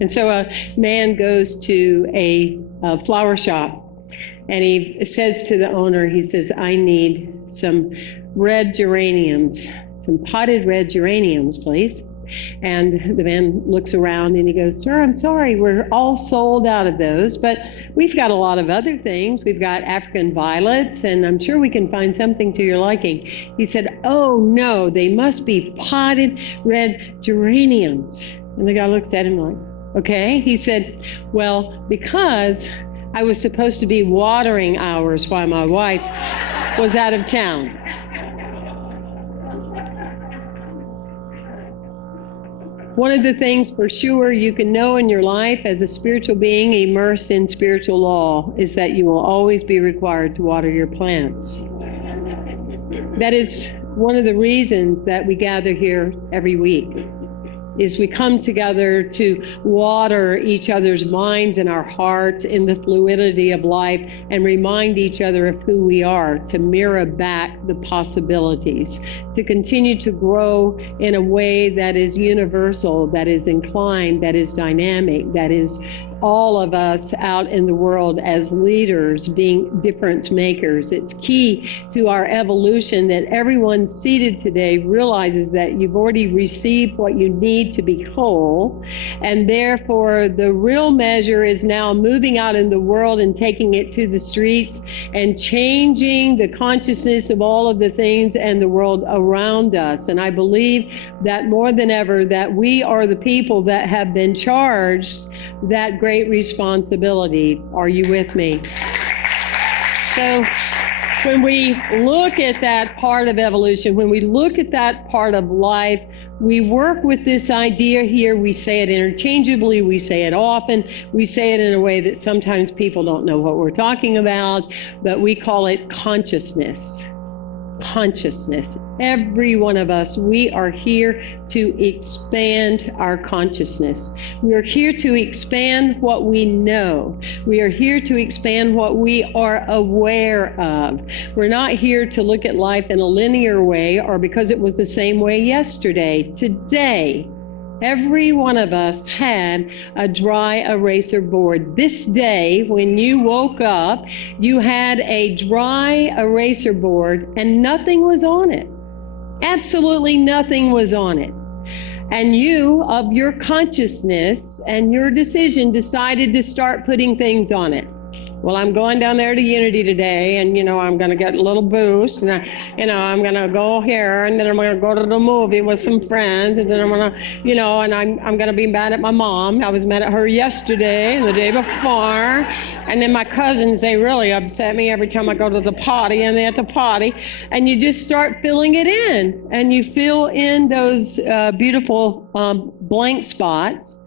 And so a man goes to a flower shop, and he says to the owner, he says, I need some red geraniums, some potted red geraniums, please. And the man looks around and he goes, sir, I'm sorry, we're all sold out of those, but we've got a lot of other things. We've got African violets, and I'm sure we can find something to your liking. He said, oh no, they must be potted red geraniums. And the guy looks at him like, okay. He said, well, because I was supposed to be watering hours while my wife was out of town. One of the things for sure you can know in your life as a spiritual being immersed in spiritual law is that you will always be required to water your plants. That is one of the reasons that we gather here every week, is we come together to water each other's minds and our hearts in the fluidity of life and remind each other of who we are, to mirror back the possibilities, to continue to grow in a way that is universal, that is inclined, that is dynamic, that is all of us out in the world as leaders being difference makers. It's key to our evolution that everyone seated today realizes that you've already received what you need to be whole, and therefore the real measure is now moving out in the world and taking it to the streets and changing the consciousness of all of the things and the world around us. And I believe that more than ever that we are the people that have been charged that great responsibility. Are you with me? So when we look at that part of evolution, when we look at that part of life, we work with this idea here. We say it interchangeably. We say it often. We say it in a way that sometimes people don't know what we're talking about, but we call it consciousness. Consciousness. Every one of us, we are here to expand our consciousness. We are here to expand what we know. We are here to expand what we are aware of. We're not here to look at life in a linear way or because it was the same way yesterday. Today, every one of us had a dry eraser board. This day, when you woke up, you had a dry eraser board and nothing was on it. Absolutely nothing was on it. And you, of your consciousness and your decision, decided to start putting things on it. Well, I'm going down there to Unity today, and, I'm going to get a little boost, and, I'm going to go here, and then I'm going to go to the movie with some friends, and then I'm going to, and I'm going to be mad at my mom. I was mad at her yesterday and the day before, and then my cousins, they really upset me every time I go to the party, and they're at the party, and you just start filling it in, and you fill in those beautiful blank spots,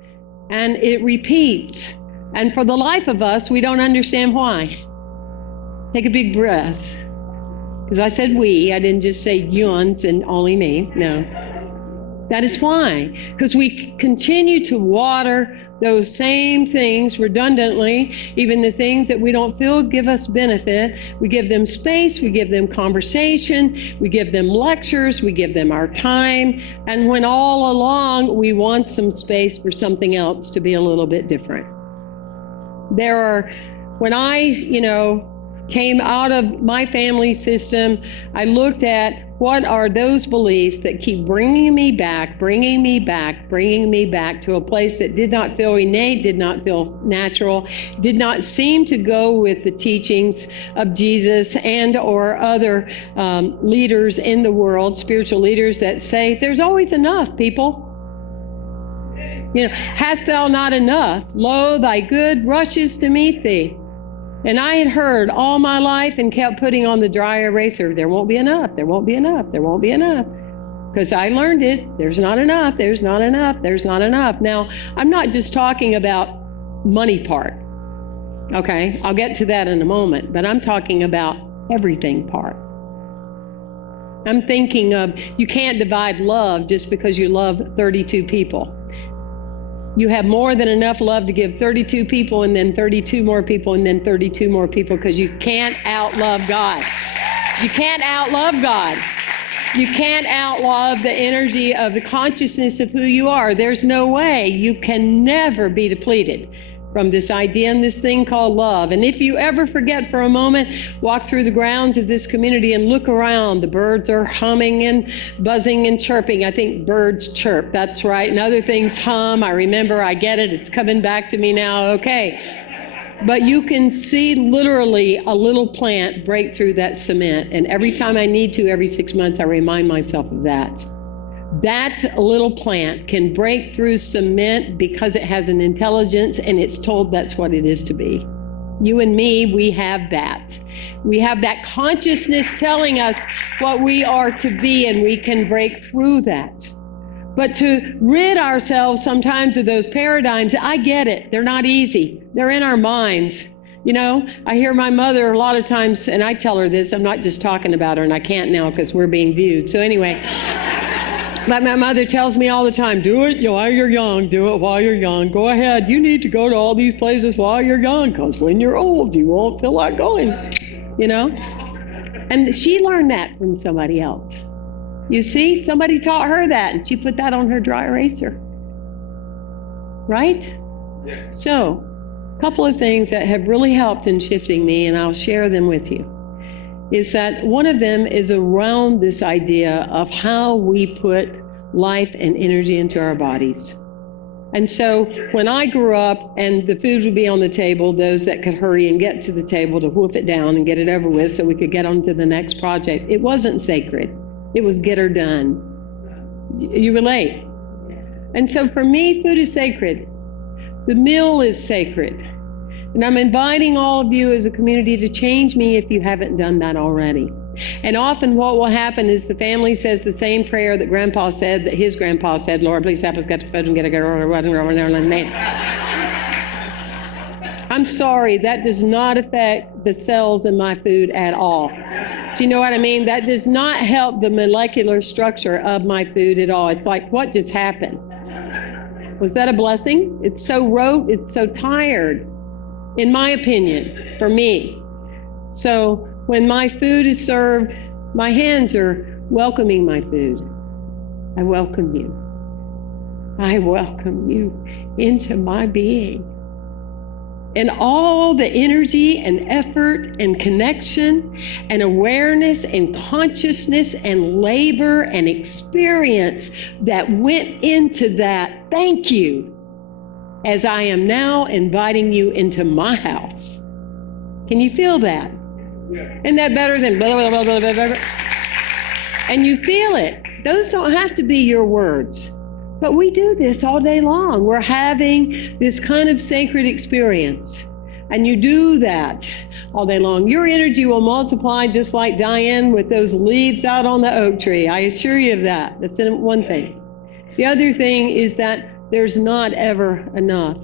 and it repeats. And for the life of us, we don't understand why. Take a big breath. Because I said we, I didn't just say yuns and only me. No. That is why. Because we continue to water those same things redundantly, even the things that we don't feel give us benefit. We give them space, we give them conversation, we give them lectures, we give them our time. And when all along we want some space for something else to be a little bit different. When I, came out of my family system, I looked at what are those beliefs that keep bringing me back to a place that did not feel innate, did not feel natural, did not seem to go with the teachings of Jesus and or other leaders in the world, spiritual leaders that say, there's always enough, people. Hast thou not enough? Lo, thy good rushes to meet thee. And I had heard all my life and kept putting on the dry eraser, there won't be enough, there won't be enough, there won't be enough. Because I learned it, there's not enough, there's not enough, there's not enough. Now, I'm not just talking about money part. Okay, I'll get to that in a moment, but I'm talking about everything part. I'm thinking of, you can't divide love just because you love 32 people. You have more than enough love to give 32 people and then 32 more people and then 32 more people, because you can't outlove God. You can't outlove God. You can't outlaw the energy of the consciousness of who you are. There's no way. You can never be depleted from this idea and this thing called love. And if you ever forget for a moment, walk through the grounds of this community and look around. The birds are humming and buzzing and chirping. I think birds chirp, that's right. And other things hum. I remember, I get it. It's coming back to me now. Okay. But you can see literally a little plant break through that cement. And every time I need to, every 6 months, I remind myself of that. That little plant can break through cement because it has an intelligence and it's told that's what it is to be. You and me, we have that. We have that consciousness telling us what we are to be, and we can break through that. But to rid ourselves sometimes of those paradigms, I get it. They're not easy. They're in our minds. You know, I hear my mother a lot of times, and I tell her this, I'm not just talking about her, and I can't now because we're being viewed. So anyway, but my mother tells me all the time, do it while you're young, do it while you're young. Go ahead, you need to go to all these places while you're young, because when you're old, you won't feel like going, you know? And she learned that from somebody else. You see, somebody taught her that, and she put that on her dry eraser. Right? Yes. So, a couple of things that have really helped in shifting me, and I'll share them with you, is that one of them is around this idea of how we put life and energy into our bodies. And so when I grew up and the food would be on the table, those that could hurry and get to the table to whoop it down and get it over with so we could get on to the next project, it wasn't sacred. It was get her done. You relate? And so for me, food is sacred. The meal is sacred. And I'm inviting all of you as a community to change me if you haven't done that already. And often what will happen is the family says the same prayer that Grandpa said, that his grandpa said, Lord, please help us get to food and get a good order. I'm sorry, that does not affect the cells in my food at all. Do you know what I mean? That does not help the molecular structure of my food at all. It's like, what just happened? Was that a blessing? It's so rote, it's so tired, in my opinion, for me. So when my food is served, my hands are welcoming my food. I welcome you. I welcome you into my being. And all the energy and effort and connection and awareness and consciousness and labor and experience that went into that, thank you, as I am now inviting you into my house. Can you feel that? Yeah. Isn't that better than blah, blah, blah, blah, blah, blah? And you feel it. Those don't have to be your words. But we do this all day long. We're having this kind of sacred experience. And you do that all day long. Your energy will multiply just like Diane with those leaves out on the oak tree. I assure you of that. That's one thing. The other thing is that there's not ever enough.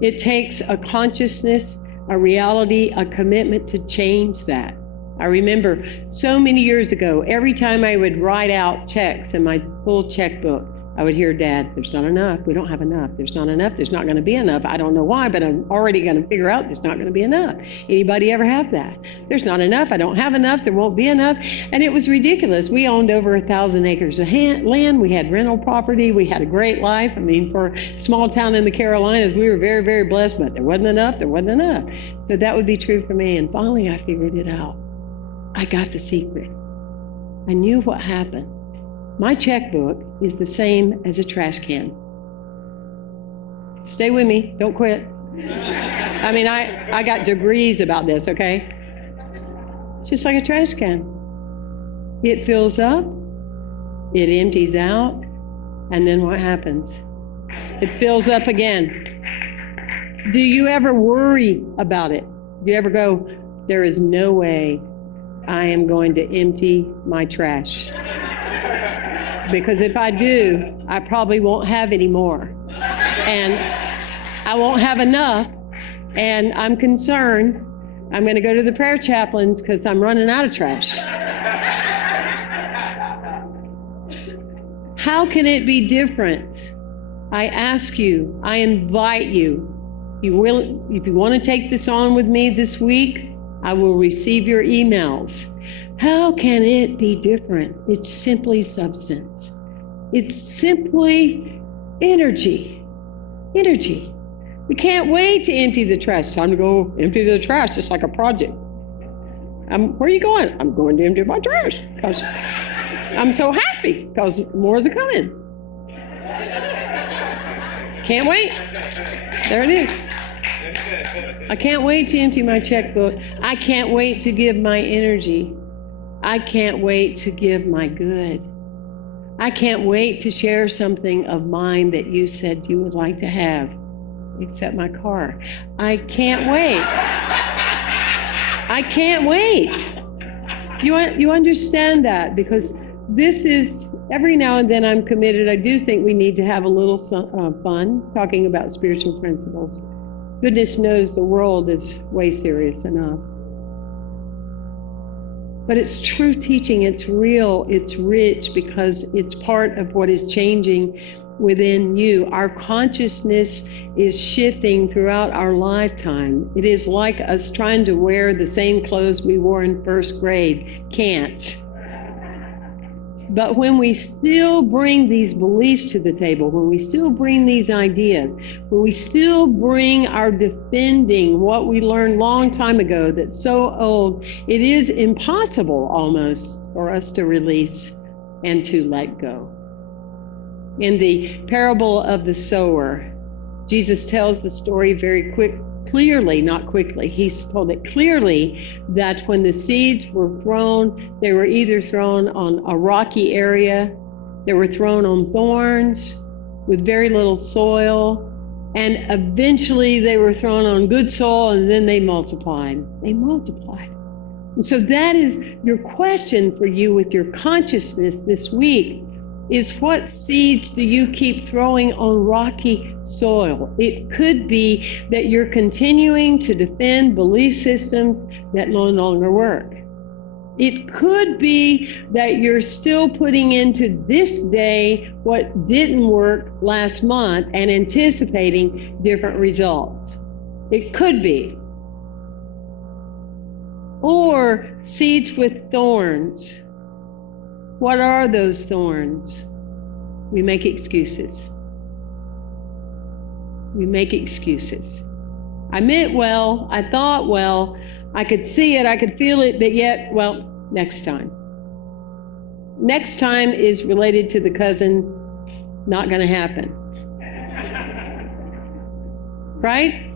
It takes a consciousness, a reality, a commitment to change that. I remember so many years ago, every time I would write out checks in my full checkbook, I would hear Dad, there's not enough, we don't have enough, there's not enough, there's not going to be enough. I don't know why, but I'm already going to figure out there's not going to be enough. Anybody ever have that? There's not enough, I don't have enough, there won't be enough. And it was ridiculous. We owned over 1,000 acres of land, we had rental property, we had a great life. I mean, for a small town in the Carolinas, we were very, very blessed, but there wasn't enough. So that would be true for me. And finally, I figured it out. I got the secret. I knew what happened. My checkbook is the same as a trash can. Stay with me, don't quit. I mean, I got degrees about this, okay? It's just like a trash can. It fills up, it empties out, and then what happens? It fills up again. Do you ever worry about it? Do you ever go, there is no way I am going to empty my trash? Because if I do, I probably won't have any more. And I won't have enough. And I'm concerned. I'm going to go to the prayer chaplains because I'm running out of trash. How can it be different? I ask you, I invite you. If you want to take this on with me this week, I will receive your emails. How can it be different? It's simply substance. It's simply energy. Energy. We can't wait to empty the trash. Time to go empty the trash. It's like a project. Where are you going? I'm going to empty my trash because I'm so happy because more is coming. Can't wait. There it is. I can't wait to empty my checkbook. I can't wait to give my energy. I can't wait to give my good. I can't wait to share something of mine that you said you would like to have, except my car. I can't wait. I can't wait. You understand that? Because this is, every now and then I'm committed. I do think we need to have a little fun talking about spiritual principles. Goodness knows the world is way serious enough. But it's true teaching, it's real, it's rich, because it's part of what is changing within you. Our consciousness is shifting throughout our lifetime. It is like us trying to wear the same clothes we wore in first grade. Can't. But when we still bring these beliefs to the table, when we still bring these ideas, when we still bring our defending what we learned long time ago that's so old, it is impossible almost for us to release and to let go. In the parable of the sower, Jesus tells the story very clearly, not quickly. He's told it clearly that when the seeds were thrown, they were either thrown on a rocky area, they were thrown on thorns with very little soil, and eventually they were thrown on good soil, and then they multiplied. They multiplied. And so that is your question for you with your consciousness this week, is what seeds do you keep throwing on rocky soil? It could be that you're continuing to defend belief systems that no longer work. It could be that you're still putting into this day what didn't work last month and anticipating different results. It could be. Or seeds with thorns. What are those thorns? We make excuses. We make excuses. I meant well, I thought well, I could see it, I could feel it, but yet, well, next time. Next time is related to the cousin, not going to happen. Right?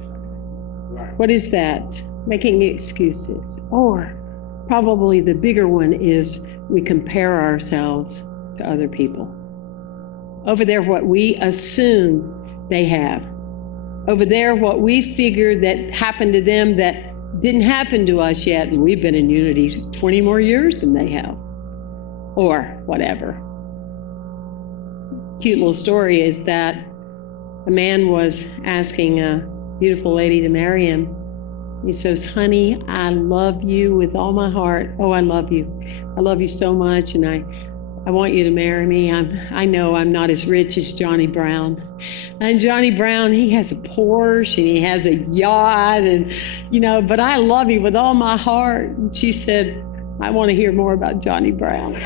What is that? Making excuses. Or probably the bigger one is we compare ourselves to other people. Over there, what we assume they have. Over there, what we figure that happened to them that didn't happen to us yet, and we've been in unity 20 more years than they have. Or whatever. Cute little story is that a man was asking a beautiful lady to marry him. He says, honey, I love you with all my heart. Oh, I love you. I love you so much, and I want you to marry me. I know I'm not as rich as Johnny Brown. And Johnny Brown, he has a Porsche, and he has a yacht, and, but I love you with all my heart. And she said, I want to hear more about Johnny Brown.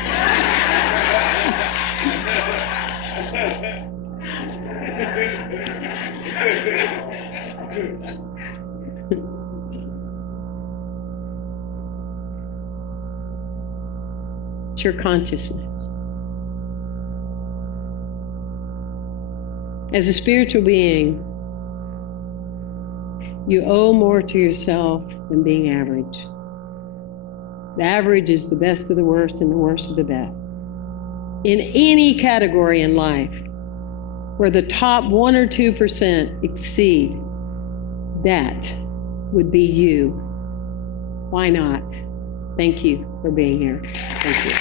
It's your consciousness. As a spiritual being, you owe more to yourself than being average. The average is the best of the worst and the worst of the best. In any category in life, where the top 1 or 2% exceed, that would be you. Why not? Thank you for being here. Thank you.